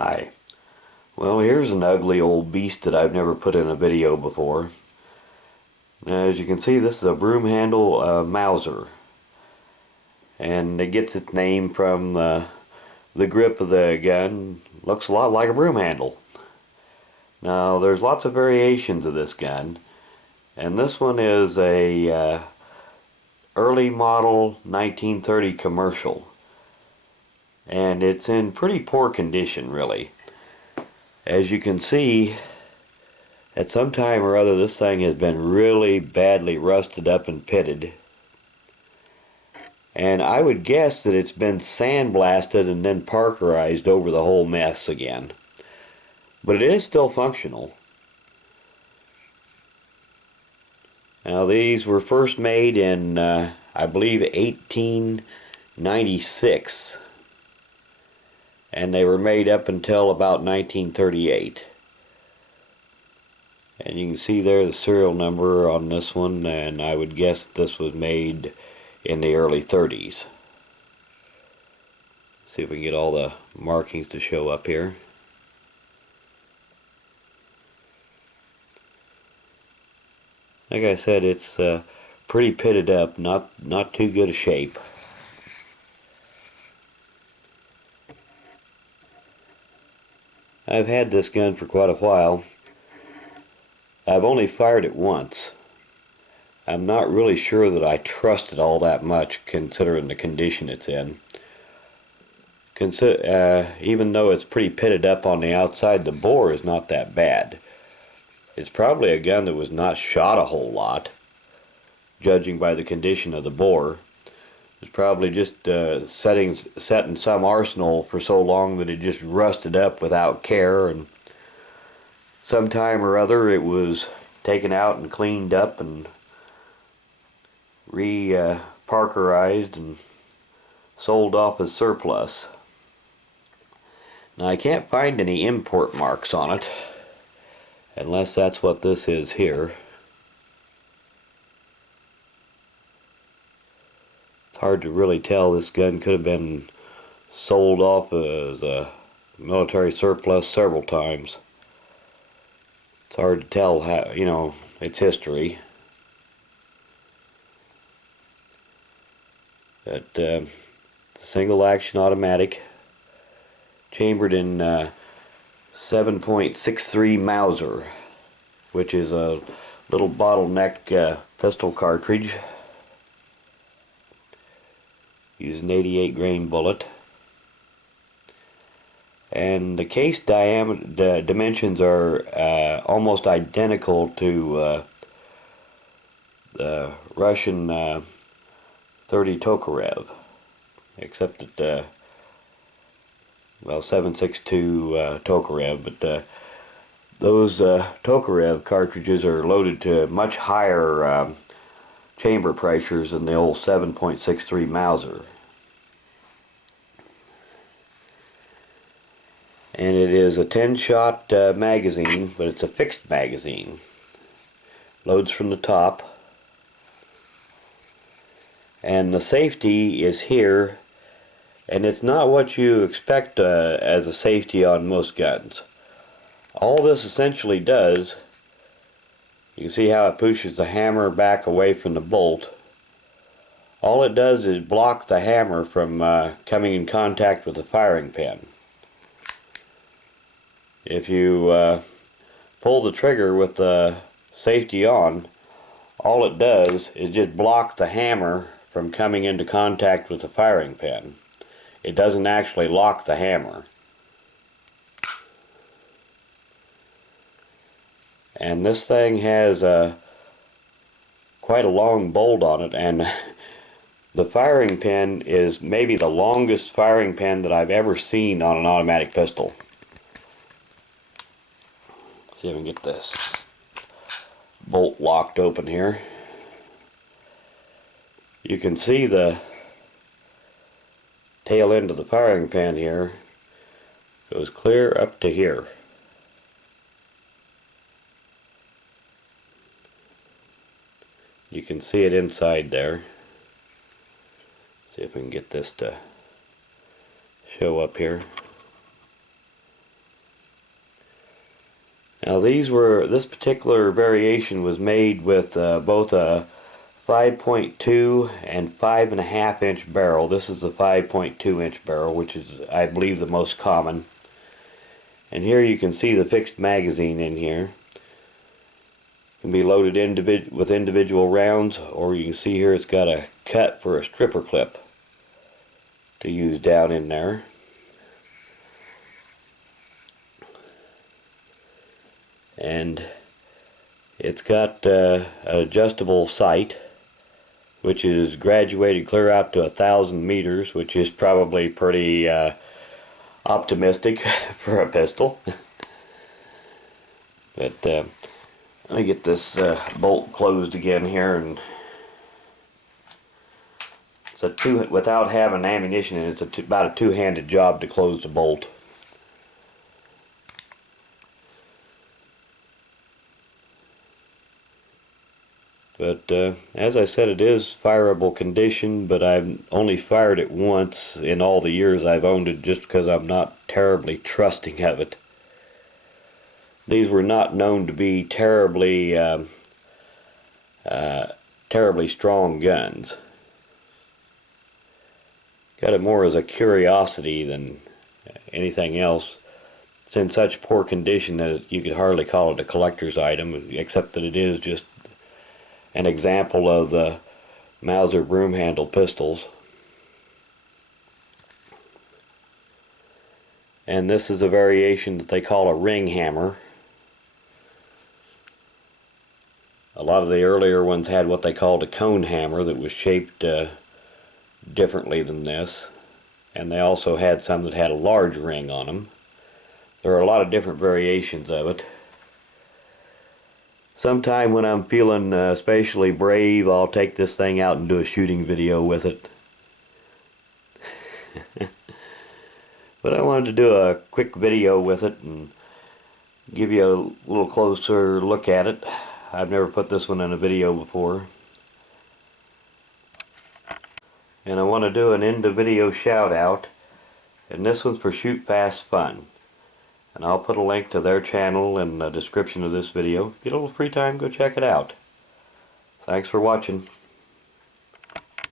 Hi. Well, here's an ugly old beast that I've never put in a video before. As you can see, this is a Broomhandle Mauser. And it gets its name from the grip of the gun. Looks a lot like a broom handle. Now, there's lots of variations of this gun. And this one is a early model 1930 commercial. And it's in pretty poor condition, really. As you can see, at some time or other this thing has been really badly rusted up and pitted. And I would guess that it's been sandblasted and then parkerized over the whole mess again. But it is still functional. Now these were first made in, I believe, 1896. And they were made up until about 1938. And you can see there the serial number on this one, and I would guess this was made in the early 30s. See if we can get all the markings to show up here. Like I said, it's pretty pitted up, not too good a shape. I've had this gun for quite a while. I've only fired it once. I'm not really sure that I trust it all that much considering the condition it's in. Even though it's pretty pitted up on the outside, the bore is not that bad. It's probably a gun that was not shot a whole lot, judging by the condition of the bore. It's probably just set in some arsenal for so long that it just rusted up without care, and sometime or other it was taken out and cleaned up and parkerized and sold off as surplus. Now I can't find any import marks on it, unless that's what this is here. It's hard to really tell. This gun could have been sold off as a military surplus several times. It's hard to tell how, its history. But it's a single action automatic, chambered in 7.63 Mauser, which is a little bottleneck pistol cartridge. Use an 88 grain bullet. And the case dimensions are almost identical to the Russian 30 Tokarev, except that, 7.62 Tokarev, but those Tokarev cartridges are loaded to much higher chamber pressures than the old 7.63 Mauser. And it is a 10-shot magazine, but it's a fixed magazine. Loads from the top. And the safety is here, and it's not what you expect as a safety on most guns. All this essentially does, you can see how it pushes the hammer back away from the bolt. All it does is block the hammer from coming in contact with the firing pin. If you pull the trigger with the safety on, all it does is just block the hammer from coming into contact with the firing pin. It doesn't actually lock the hammer. And this thing has quite a long bolt on it, and the firing pin is maybe the longest firing pin that I've ever seen on an automatic pistol. See if I can get this bolt locked open here. You can see the tail end of the firing pin here goes clear up to here. You can see it inside there. See if we can get this to show up here. Now this particular variation was made with both a 5.2 and 5.5 inch barrel. This is the 5.2 inch barrel, which is, I believe, the most common. And here you can see the fixed magazine in here. It can be loaded with individual rounds, or you can see here it's got a cut for a stripper clip to use down in there. And it's got an adjustable sight, which is graduated clear out to 1,000 meters, which is probably pretty optimistic for a pistol. But let me get this bolt closed again here, and it's without having ammunition in it, it's about a two-handed job to close the bolt. But as I said, it is fireable condition, but I've only fired it once in all the years I've owned it, just because I'm not terribly trusting of it. These were not known to be terribly strong guns. Got it more as a curiosity than anything else. It's in such poor condition that you could hardly call it a collector's item, except that it is just an example of the Mauser Broomhandle pistols. And this is a variation that they call a ring hammer. A lot of the earlier ones had what they called a cone hammer that was shaped differently than this. And they also had some that had a large ring on them. There are a lot of different variations of it. Sometime when I'm feeling especially brave, I'll take this thing out and do a shooting video with it. But I wanted to do a quick video with it and give you a little closer look at it. I've never put this one in a video before. And I want to do an end of video shout out. And this one's for ShootFastFun. And I'll put a link to their channel in the description of this video. Get a little free time, go check it out. Thanks for watching.